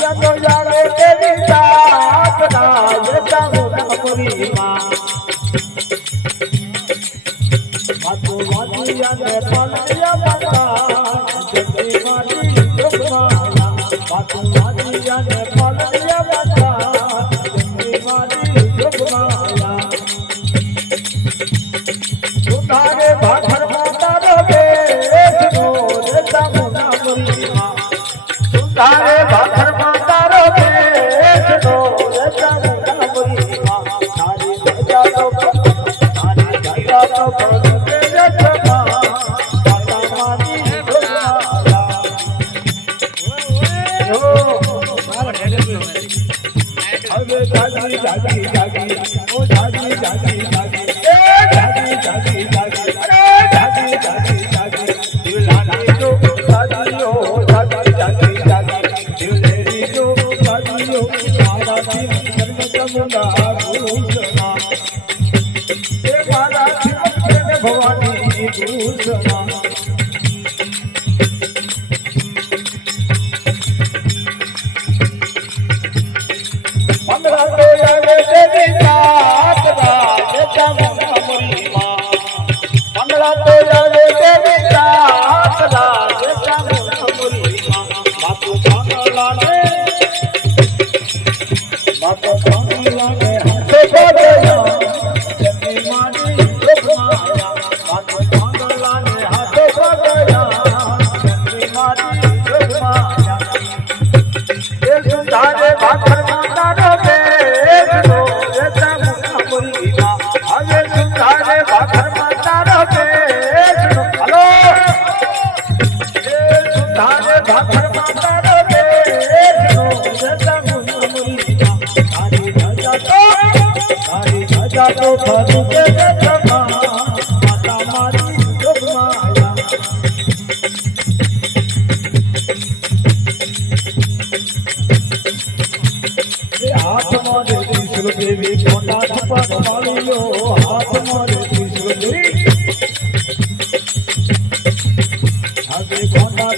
વાલિયા તો જાણે તેની જાત રાજ ચામુંડાપુરી માં વાતો વાલિયા ને પાલિયા માતા જગતી મારી જોગમાયા વાતો વાલિયા ને પાલિયા માતા જગતી મારી જોગમાયા તારે ભાખર માતા રે રે ચામુંડાપુરી માં તારે ભાખર માતા રે રે ચામુંડાપુરી માં તારી ધજા તો તારી ધજા તો जागी जागी जागी ओ जागी जागी जागी ए जागी जागी जागी अरे जागी जागी जागी दिल लागी जो जागी हो जागी जागी जागी दिल लेरी जो जागी हो मारा दिल कर्म चमुंडा भूषणा ए मारा दिल भवानी भूषणा मंगला तो जाने तेरी जात राज चामुंडापुरी मां मंगला तो जाने तेरी जात राज चामुंडापुरी मां बापू मंगला ने हाथे पड़या जन्मी मारी जोगमाया बापू मंगला ने हाथे पड़या जन्मी मारी जोगमाया ये सुधारे भाखर भाखर माता रे हेलो सुधारे भाखर माता रे तारी धजा तो भरू के जमा माता मारी जोगमाया हाथ मारे त्रिशूल देवी कोटा पर वालियो हाथ मारे त्रिशूल देवी आगे कोटा